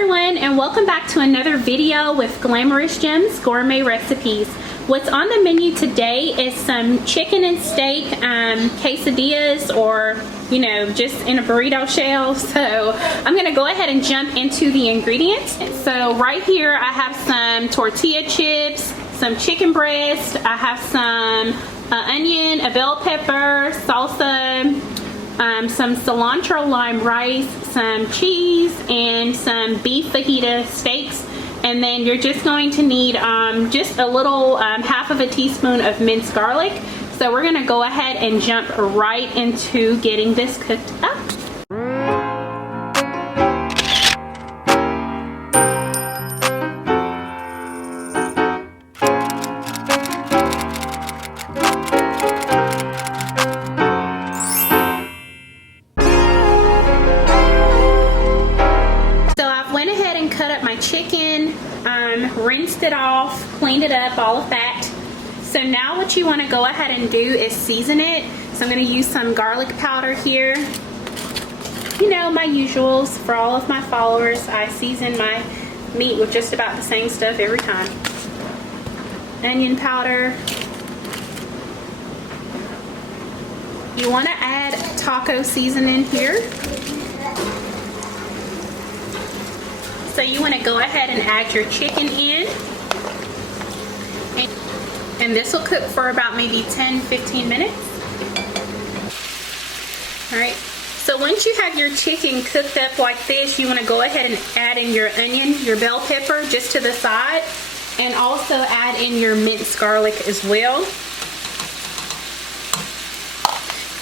everyone, and welcome back to another video with Glamorous Gems Gourmet Recipes. What's on the menu today is some chicken and steak quesadillas, or you know, just in a burrito shell. So I'm gonna go ahead and jump into the ingredients. So right here I have some tortilla chips, some chicken breast, I have some onion, a bell pepper, salsa, some cilantro lime rice, some cheese, and some beef fajita steaks. And then you're just going to need just a little half of a teaspoon of minced garlic. So we're gonna go ahead and jump right into getting this cooked up. Chicken, rinsed it off, cleaned it up, all of that. So now what you want to go ahead and do is season it. So I'm going to use some garlic powder here. You know, my usuals for all of my followers. I season my meat with just about the same stuff every time. Onion powder. You want to add taco seasoning here. So you want to go ahead and add your chicken in, and this will cook for about maybe 10-15 minutes. Alright, so once you have your chicken cooked up like this, you want to go ahead and add in your onion, your bell pepper just to the side, and also add in your minced garlic as well.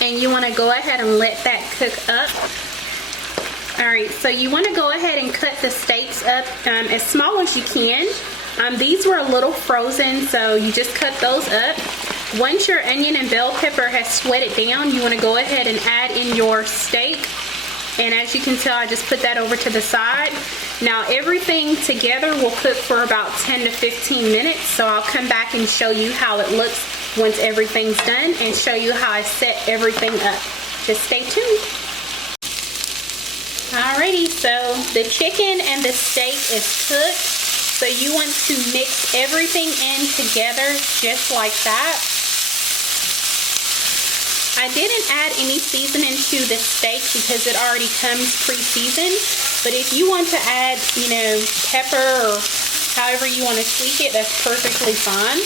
And you want to go ahead and let that cook up. Alright, so you want to go ahead and cut the steaks up as small as you can. These were a little frozen, so you just cut those up. Once your onion and bell pepper has sweated down, you want to go ahead and add in your steak. And as you can tell, I just put that over to the side. Now everything together will cook for about 10 to 15 minutes, so I'll come back and show you how it looks once everything's done and show you how I set everything up. Just stay tuned. Alrighty, so the chicken and the steak is cooked. So you want to mix everything in together just like that. I didn't add any seasoning to the steak because it already comes pre-seasoned. But if you want to add, you know, pepper or however you want to tweak it, that's perfectly fine.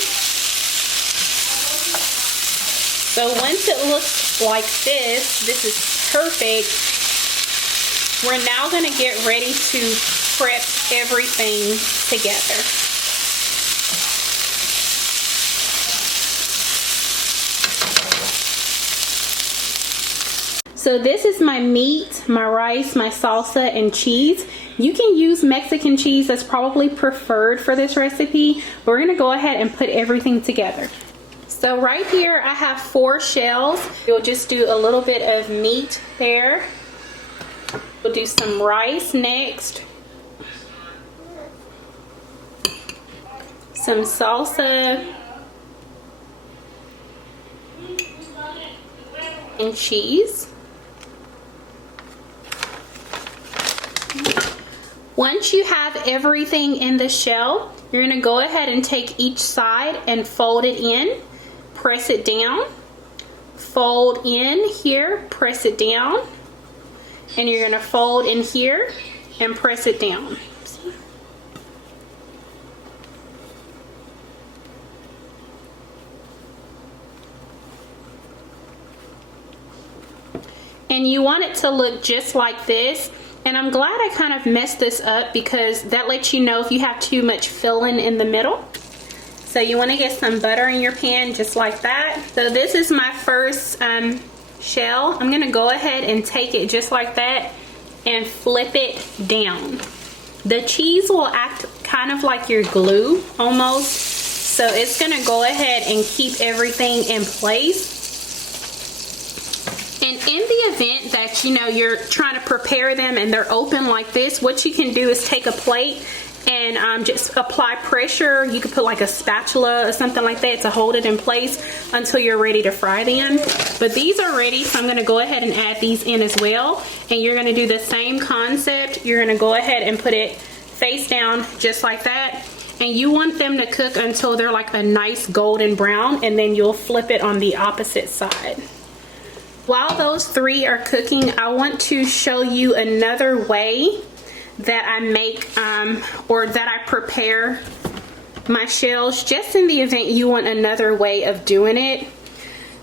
So once it looks like this is perfect. We're now going to get ready to prep everything together. So this is my meat, my rice, my salsa, and cheese. You can use Mexican cheese, that's probably preferred for this recipe. But we're going to go ahead and put everything together. So right here I have 4 shells. You'll just do a little bit of meat there. We'll do some rice next, some salsa, and cheese. Once you have everything in the shell, you're going to go ahead and take each side and fold it in, press it down, fold in here, press it down. And you're going to fold in here and press it down. And you want it to look just like this. And I'm glad I kind of messed this up because that lets you know if you have too much filling in the middle. So you want to get some butter in your pan just like that. So this is my first shell. I'm going to go ahead and take it just like that and flip it down. The cheese will act kind of like your glue almost, so it's going to go ahead and keep everything in place. And in the event that, you know, you're trying to prepare them and they're open like this, what you can do is take a plate and just apply pressure. You could put like a spatula or something like that to hold it in place until you're ready to fry them. But these are ready, so I'm going to go ahead and add these in as well. And you're going to do the same concept. you're gonna go ahead and put it face down just like that. And you want them to cook until they're like a nice golden brown, and then you'll flip it on the opposite side. While those 3 are cooking, I want to show you another way that I make or that I prepare my shells, just in the event you want another way of doing it.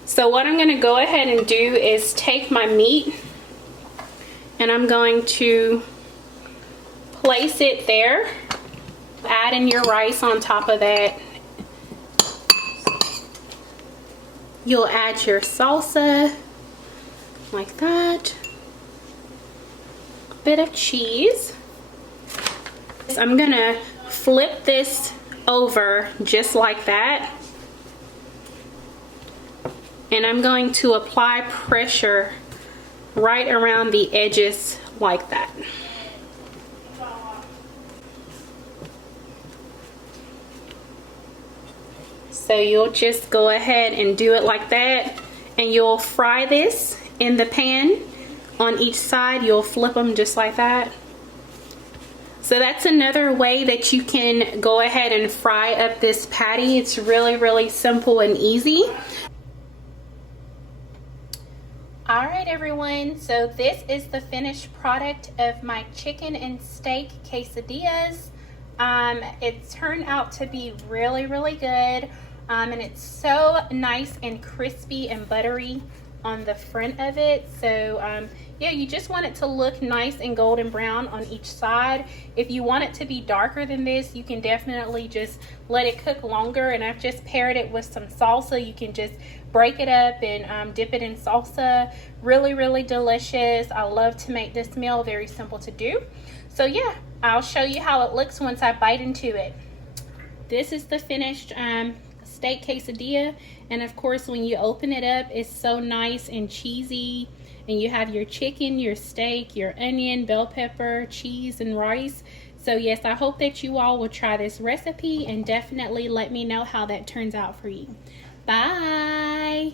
So what I'm going to go ahead and do is take my meat and I'm going to place it there. Add in your rice on top of that. You'll add your salsa like that. A bit of cheese. I'm gonna flip this over just like that, and I'm going to apply pressure right around the edges like that. So you'll just go ahead and do it like that, and you'll fry this in the pan on each side. You'll flip them just like that. So that's another way that you can go ahead and fry up this patty. It's really, really simple and easy. All right, everyone, so this is the finished product of my chicken and steak quesadillas. It turned out to be really, really good. And it's so nice and crispy and buttery on the front of it. So yeah, you just want it to look nice and golden brown on each side. If you want it to be darker than this, you can definitely just let it cook longer. And I've just paired it with some salsa. You can just break it up and dip it in salsa. Really, really delicious. I love to make this meal. Very simple to do. So yeah, I'll show you how it looks once I bite into it. This is the finished steak quesadilla, and of course when you open it up, it's so nice and cheesy, and you have your chicken, your steak, your onion, bell pepper, cheese, and rice. So yes, I hope that you all will try this recipe and definitely let me know how that turns out for you. Bye.